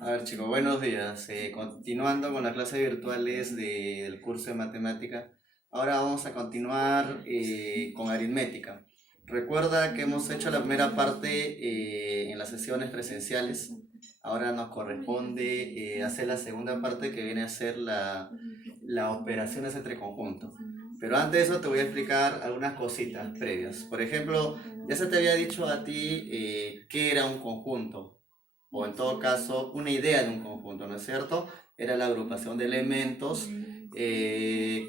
A ver chicos, buenos días. Continuando con las clases virtuales del curso de matemática, ahora vamos a continuar con aritmética. Recuerda que hemos hecho la primera parte en las sesiones presenciales. Ahora nos corresponde hacer la segunda parte que viene a ser las operaciones entre conjuntos. Pero antes de eso te voy a explicar algunas cositas previas. Por ejemplo, ya se te había dicho a ti qué era un conjunto o en todo caso una idea de un conjunto, ¿no es cierto? Era la agrupación de elementos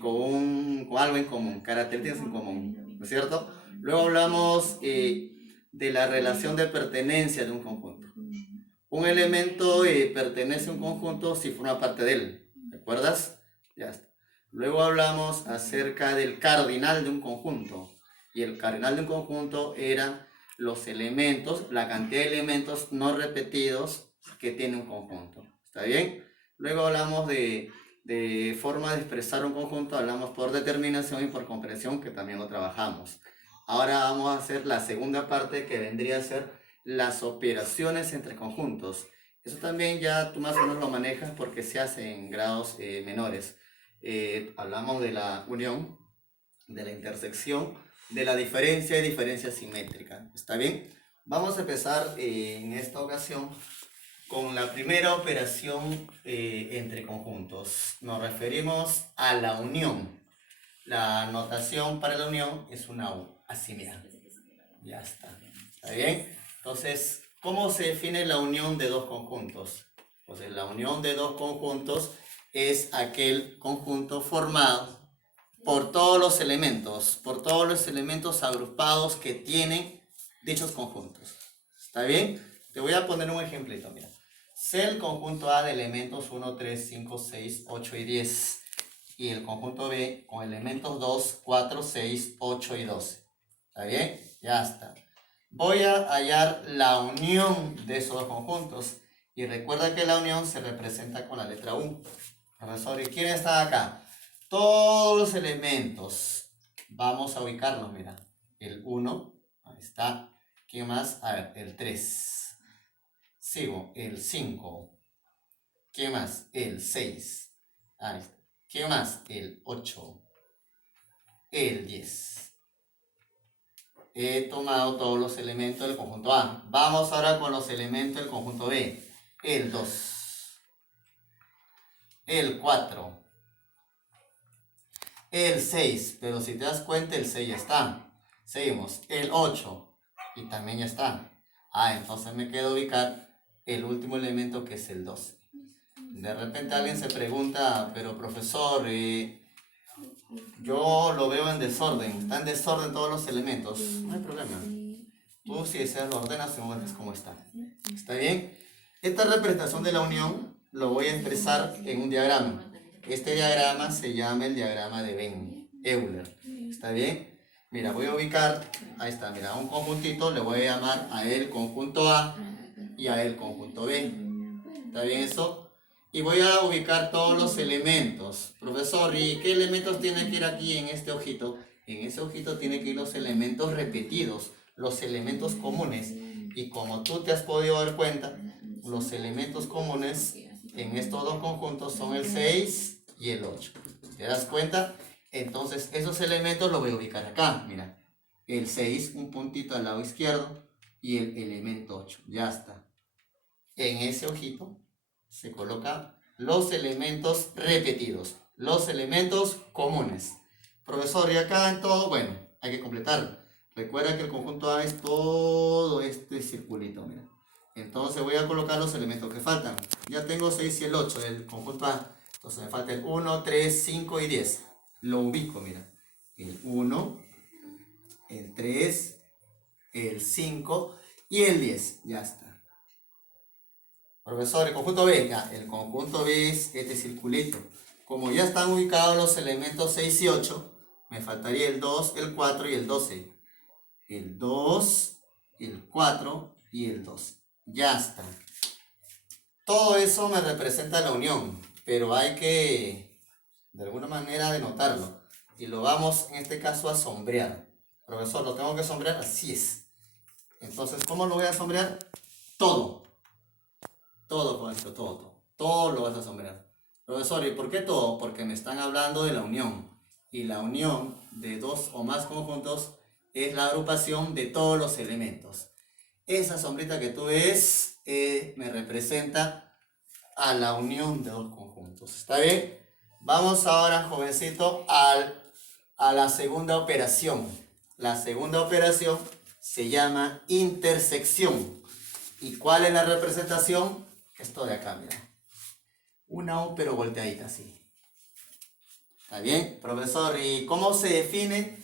con algo en común, características en común, ¿no es cierto? Luego hablamos de la relación de pertenencia de un conjunto. Un elemento pertenece a un conjunto si forma parte de él, ¿recuerdas? Ya está. Luego hablamos acerca del cardinal de un conjunto. Y el cardinal de un conjunto eran los elementos, la cantidad de elementos no repetidos que tiene un conjunto. ¿Está bien? Luego hablamos de forma de expresar un conjunto, hablamos por determinación y por comprensión, que también lo trabajamos. Ahora vamos a hacer la segunda parte que vendría a ser las operaciones entre conjuntos. Eso también ya tú más o menos lo manejas porque se hace en grados menores. Hablamos de la unión, de la intersección, de la diferencia y diferencia simétrica. ¿Está bien? Vamos a empezar en esta ocasión con la primera operación entre conjuntos. Nos referimos a la unión. La notación para la unión es una U, así mira. Ya está. ¿Está bien? Entonces, ¿cómo se define la unión de dos conjuntos? Pues la unión de dos conjuntos es aquel conjunto formado por todos los elementos agrupados que tienen dichos conjuntos. ¿Está bien? Te voy a poner un ejemplito, mira. Sé el conjunto A de elementos 1, 3, 5, 6, 8 y 10. Y el conjunto B con elementos 2, 4, 6, 8 y 12. ¿Está bien? Ya está. Voy a hallar la unión de esos dos conjuntos. Y recuerda que la unión se representa con la letra U. Profesor, ¿y quién está acá? Todos los elementos. Vamos a ubicarlos, mira. El 1, ahí está. ¿Quién más? A ver, el 3. Sigo, el 5. ¿Qué más? El 6. Ahí está. ¿Qué más? El 8. El 10. He tomado todos los elementos del conjunto A. Vamos ahora con los elementos del conjunto B. El 2. El 4. El 6. Pero si te das cuenta, el 6 ya está. Seguimos. El 8. Y también ya está. Entonces me queda ubicar el último elemento que es el 12. De repente alguien se pregunta, pero profesor, yo lo veo en desorden. Está en desorden todos los elementos. No hay problema. Tú si deseas lo ordenas según ves cómo está. ¿Está bien? Esta representación de la unión lo voy a expresar en un diagrama. Este diagrama se llama el diagrama de Venn Euler. ¿Está bien? Mira, voy a ubicar, ahí está, mira, un conjuntito, le voy a llamar a él conjunto A y a él conjunto B. ¿Está bien eso? Y voy a ubicar todos los elementos. Profesor, ¿y qué elementos tiene que ir aquí en este ojito? En ese ojito tiene que ir los elementos repetidos, los elementos comunes. Y como tú te has podido dar cuenta, los elementos comunes en estos dos conjuntos son el 6 y el 8. ¿Te das cuenta? Entonces esos elementos los voy a ubicar acá, mira. El 6, un puntito al lado izquierdo, y el elemento 8. Ya está. En ese ojito se colocan los elementos repetidos, los elementos comunes. Profesor, y acá en todo, bueno, hay que completarlo. Recuerda que el conjunto A es todo este circulito, mira. Entonces voy a colocar los elementos que faltan. Ya tengo 6 y el 8 del conjunto A. Entonces me falta el 1, 3, 5 y 10. Lo ubico, mira. El 1, el 3, el 5 y el 10. Ya está. Profesor, el conjunto B, ya, el conjunto B es este circulito. Como ya están ubicados los elementos 6 y 8, me faltaría el 2, el 4 y el 12. El 2, el 4 y el 12. Ya está. Todo eso me representa la unión, pero hay que, de alguna manera, denotarlo. Y lo vamos, en este caso, a sombrear. Profesor, ¿lo tengo que sombrear? Así es. Entonces, ¿cómo lo voy a sombrear? Todo. Todo, jovencito, todo. Todo lo vas a sombrear. Profesor, ¿y por qué todo? Porque me están hablando de la unión. Y la unión de dos o más conjuntos es la agrupación de todos los elementos. Esa sombrita que tú ves me representa a la unión de dos conjuntos. ¿Está bien? Vamos ahora, jovencito, a la segunda operación. La segunda operación se llama intersección. ¿Y cuál es la representación? Esto de acá, mira. Una U pero volteadita así. ¿Está bien, profesor? ¿Y cómo se define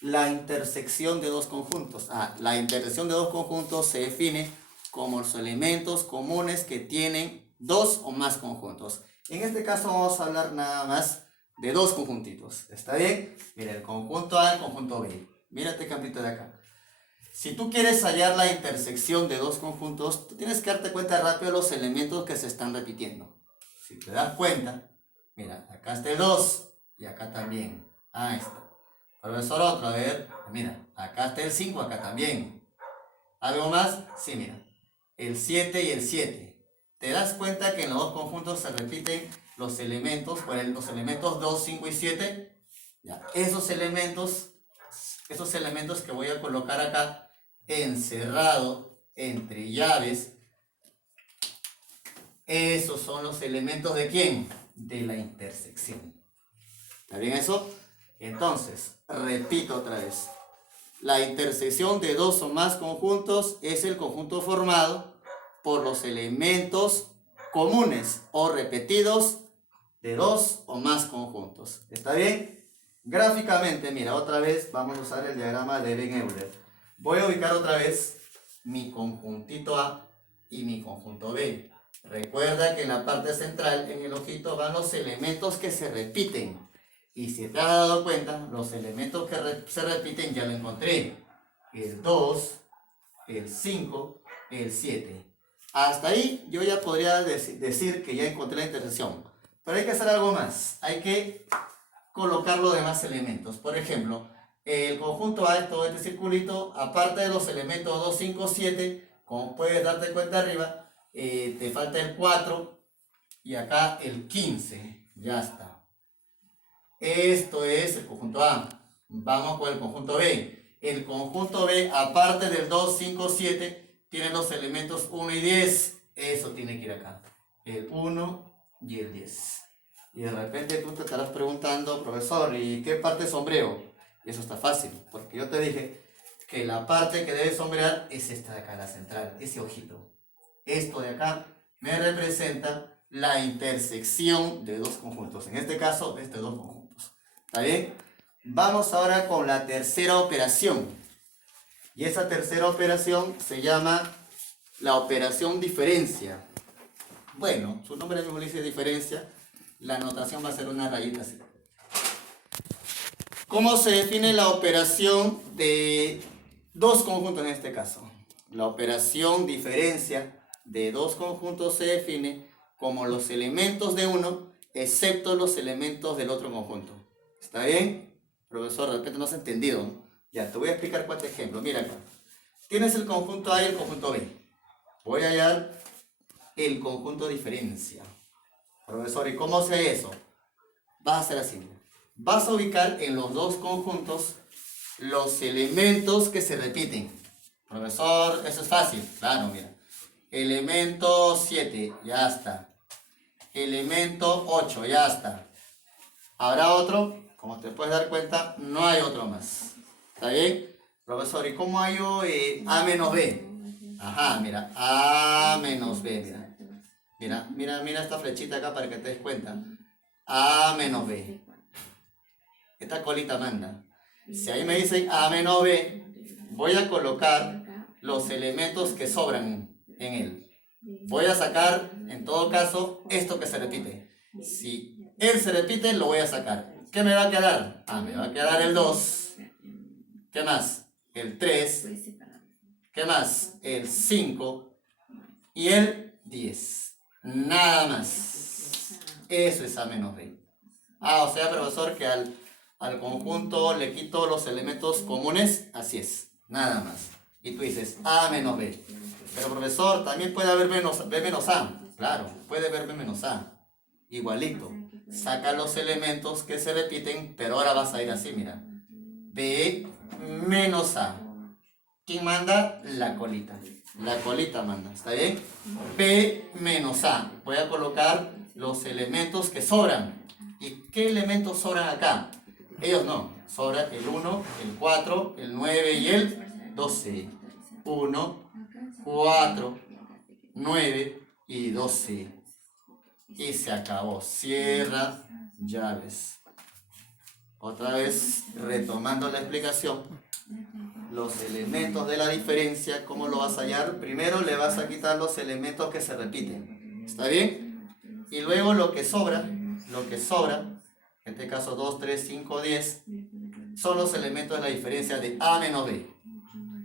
la intersección de dos conjuntos? La intersección de dos conjuntos se define como los elementos comunes que tienen dos o más conjuntos. En este caso vamos a hablar nada más de dos conjuntitos. ¿Está bien? Mira, el conjunto A y el conjunto B. Mira este campito de acá. Si tú quieres hallar la intersección de dos conjuntos, tú tienes que darte cuenta rápido de los elementos que se están repitiendo. Si te das cuenta, mira, acá está el 2 y acá también. Ahí está. Profesor, otro, a ver, mira, acá está el 5, acá también. ¿Algo más? Sí, mira, el 7 y el 7. ¿Te das cuenta que en los dos conjuntos se repiten los elementos, los elementos 2, 5 y 7? Ya, esos elementos que voy a colocar acá, encerrado entre llaves, esos son los elementos ¿de quién? De la intersección. ¿Está bien eso? Entonces, repito otra vez. La intersección de dos o más conjuntos es el conjunto formado por los elementos comunes o repetidos de dos o más conjuntos. ¿Está bien? Gráficamente, mira, otra vez vamos a usar el diagrama de Evans-Euler. Voy a ubicar otra vez mi conjuntito A y mi conjunto B. Recuerda que en la parte central, en el ojito, van los elementos que se repiten. Y si te has dado cuenta, los elementos que se repiten ya lo encontré. El 2, el 5, el 7. Hasta ahí yo ya podría decir que ya encontré la intersección. Pero hay que hacer algo más. Hay que colocar los demás elementos. Por ejemplo, el conjunto A es todo este circulito. Aparte de los elementos 2, 5, 7, como puedes darte cuenta arriba, te falta el 4 y acá el 15. Ya está. Esto es el conjunto A. Vamos con el conjunto B. El conjunto B, aparte del 2, 5, 7, tiene los elementos 1 y 10. Eso tiene que ir acá. El 1 y el 10. Y de repente tú te estarás preguntando, profesor, ¿y qué parte sombreo? Y eso está fácil, porque yo te dije que la parte que debes sombrear es esta de acá, la central, ese ojito. Esto de acá me representa la intersección de dos conjuntos. En este caso, de estos dos conjuntos. ¿Está bien? Vamos ahora con la tercera operación. Y esa tercera operación se llama la operación diferencia. Bueno, su nombre mismo le dice diferencia. La notación va a ser una rayita así. ¿Cómo se define la operación de dos conjuntos en este caso? La operación diferencia de dos conjuntos se define como los elementos de uno, excepto los elementos del otro conjunto. ¿Está bien? Profesor, de repente no has entendido, ¿no? Ya, te voy a explicar cuatro ejemplos. Mira acá. Tienes el conjunto A y el conjunto B. Voy a hallar el conjunto diferencia. Profesor, ¿y cómo sé eso? Vas a hacer así. Vas a ubicar en los dos conjuntos los elementos que se repiten. Profesor, eso es fácil. Claro, mira. Elemento 7, ya está. Elemento 8, ya está. ¿Habrá otro? Como te puedes dar cuenta, no hay otro más. ¿Está bien? Profesor, ¿y cómo hallo A menos B? Ajá, mira. A menos B, mira. Mira esta flechita acá para que te des cuenta. A menos B. Esta colita manda. Si ahí me dicen A menos B, voy a colocar los elementos que sobran en él. Voy a sacar, en todo caso, esto que se repite. Si él se repite, lo voy a sacar. ¿Qué me va a quedar? Me va a quedar el 2. ¿Qué más? El 3. ¿Qué más? El 5. Y el 10. Nada más. Eso es A menos B. O sea, profesor, que al conjunto le quito los elementos comunes. Así es. Nada más. Y tú dices A menos B. Pero profesor, también puede haber B menos A. Claro, puede ver B menos A. Igualito. Saca los elementos que se repiten, pero ahora vas a ir así, mira. B menos A. ¿Quién manda? La colita. La colita manda, ¿está bien? B menos A. Voy a colocar los elementos que sobran. ¿Y qué elementos sobran acá? Ellos no. Sobra el 1, el 4, el 9 y el 12. 1, 4, 9 y 12. Y se acabó. Cierra llaves. Otra vez, retomando la explicación. Los elementos de la diferencia, ¿cómo lo vas a hallar? Primero le vas a quitar los elementos que se repiten. ¿Está bien? Y luego lo que sobra, en este caso 2, 3, 5, 10, son los elementos de la diferencia de A menos B.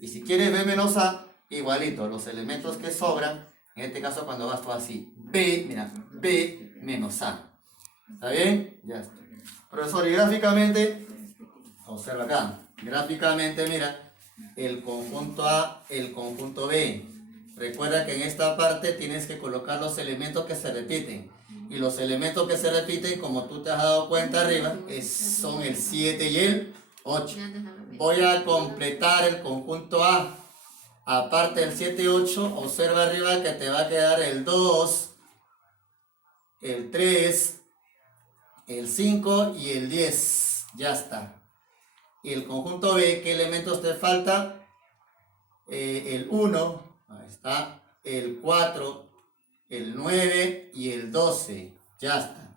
Y si quieres B menos A, igualito, los elementos que sobran, en este caso cuando vas tú así, B, mira, B menos A. ¿Está bien? Ya está. Profesor, y gráficamente, observa acá, gráficamente mira, el conjunto A, el conjunto B. Recuerda que en esta parte tienes que colocar los elementos que se repiten. Y los elementos que se repiten, como tú te has dado cuenta arriba, son el 7 y el 8. Voy a completar el conjunto A. Aparte del 7 y 8, observa arriba que te va a quedar el 2, el 3, el 5 y el 10. Ya está. Y el conjunto B, ¿qué elementos te falta? El 1, ahí está, el 4, el 9 y el 12. Ya está.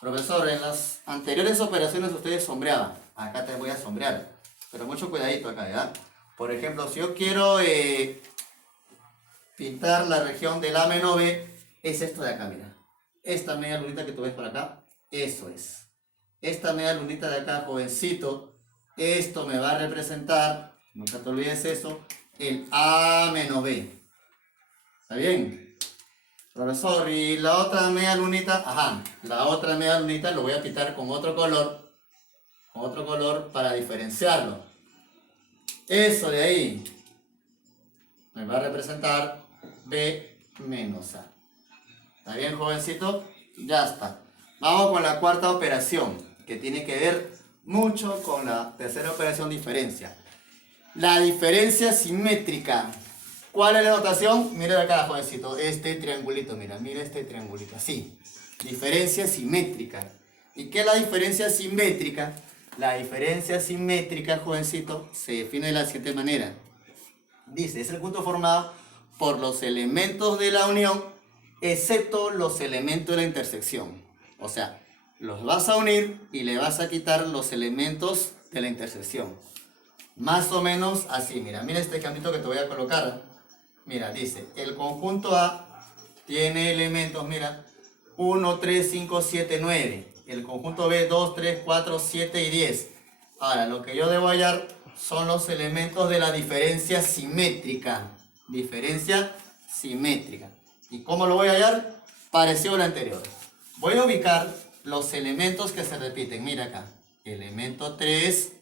Profesor, en las anteriores operaciones ustedes sombreaban. Acá te voy a sombrear. Pero mucho cuidadito acá, ¿ya? Por ejemplo, si yo quiero pintar la región del A menos B, es esto de acá, mira. Esta media lunita que tú ves por acá, eso es. Esta media lunita de acá, jovencito, esto me va a representar, nunca te olvides eso, el A menos B. ¿Está bien? Profesor, y la otra media lunita, la otra media lunita lo voy a pintar con otro color para diferenciarlo. Eso de ahí me va a representar B menos A. ¿Está bien, jovencito? Ya está. Vamos con la cuarta operación, que tiene que ver mucho con la tercera operación, diferencia. La diferencia simétrica. ¿Cuál es la notación? Mira acá, jovencito, este triangulito, mira este triangulito, así. Diferencia simétrica. ¿Y qué es la diferencia simétrica? La diferencia simétrica, jovencito, se define de la siguiente manera. Dice, es el punto formado por los elementos de la unión, excepto los elementos de la intersección. O sea, los vas a unir y le vas a quitar los elementos de la intersección. Más o menos así, mira este ejemplito que te voy a colocar. Mira, dice, el conjunto A tiene elementos, mira, 1, 3, 5, 7, 9. El conjunto B, 2, 3, 4, 7 y 10. Ahora, lo que yo debo hallar son los elementos de la diferencia simétrica. Diferencia simétrica. ¿Y cómo lo voy a hallar? Parecido al anterior. Voy a ubicar los elementos que se repiten. Mira acá. Elemento 3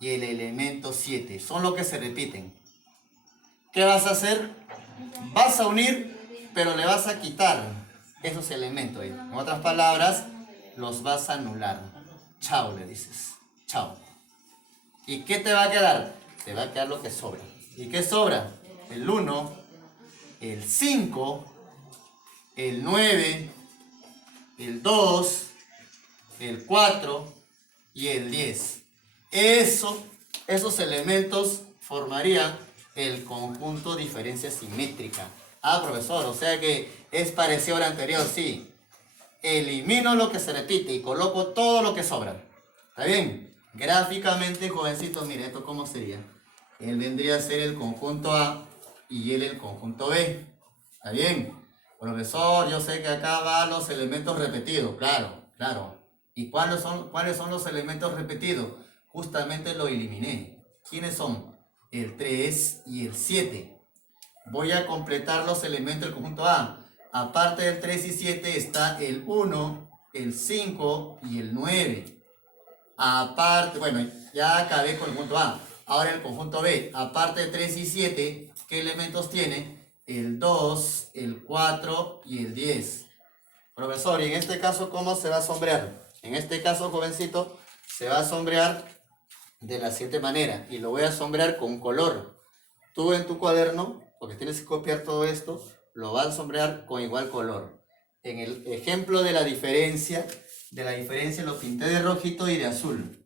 y el elemento 7. Son los que se repiten. ¿Qué vas a hacer? Vas a unir, pero le vas a quitar esos elementos. En otras palabras, los vas a anular. Chao, le dices. Chao. ¿Y qué te va a quedar? Te va a quedar lo que sobra. ¿Y qué sobra? El 1, el 5, el 9, el 2, el 4 y el 10. Esos elementos formarían el conjunto diferencia simétrica. Profesor, o sea que es parecido al anterior, sí. Elimino lo que se repite y coloco todo lo que sobra. ¿Está bien? Gráficamente, jovencitos, mire esto cómo sería. Él vendría a ser el conjunto A y él el conjunto B. ¿Está bien? Profesor, yo sé que acá van los elementos repetidos. Claro. ¿Y cuáles son los elementos repetidos? Justamente lo eliminé. ¿Quiénes son? El 3 y el 7. Voy a completar los elementos del conjunto A. Aparte del 3 y 7 está el 1, el 5 y el 9. Aparte, bueno, ya acabé con el conjunto A. Ahora el conjunto B. Aparte de 3 y 7, ¿qué elementos tiene? el 2, el 4 y el 10. Profesor, y en este caso, ¿cómo se va a sombrear? En este caso, jovencito, se va a sombrear de la siguiente manera. Y lo voy a sombrear con color. Tú en tu cuaderno, porque tienes que copiar todo esto, lo vas a sombrear con igual color. En el ejemplo de la diferencia lo pinté de rojito y de azul.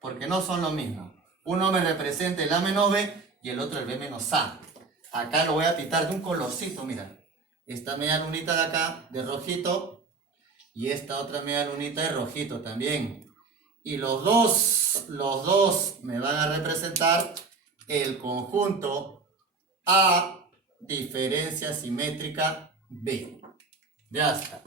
Porque no son lo mismo. Uno me representa el A menos B y el otro el B menos A. Acá lo voy a pintar de un colorcito, mira. Esta media lunita de acá, de rojito, y esta otra media lunita de rojito también. Y los dos me van a representar el conjunto A, diferencia simétrica B. Ya está.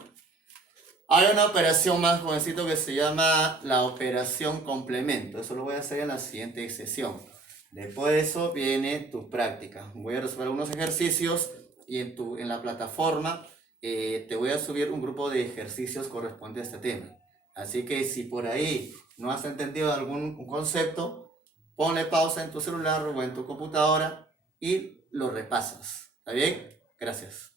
Hay una operación más, jovencito, que se llama la operación complemento. Eso lo voy a hacer en la siguiente sesión. Después de eso viene tu práctica. Voy a resolver algunos ejercicios y en la plataforma te voy a subir un grupo de ejercicios correspondientes a este tema. Así que si por ahí no has entendido algún concepto, ponle pausa en tu celular o en tu computadora y lo repasas. ¿Está bien? Gracias.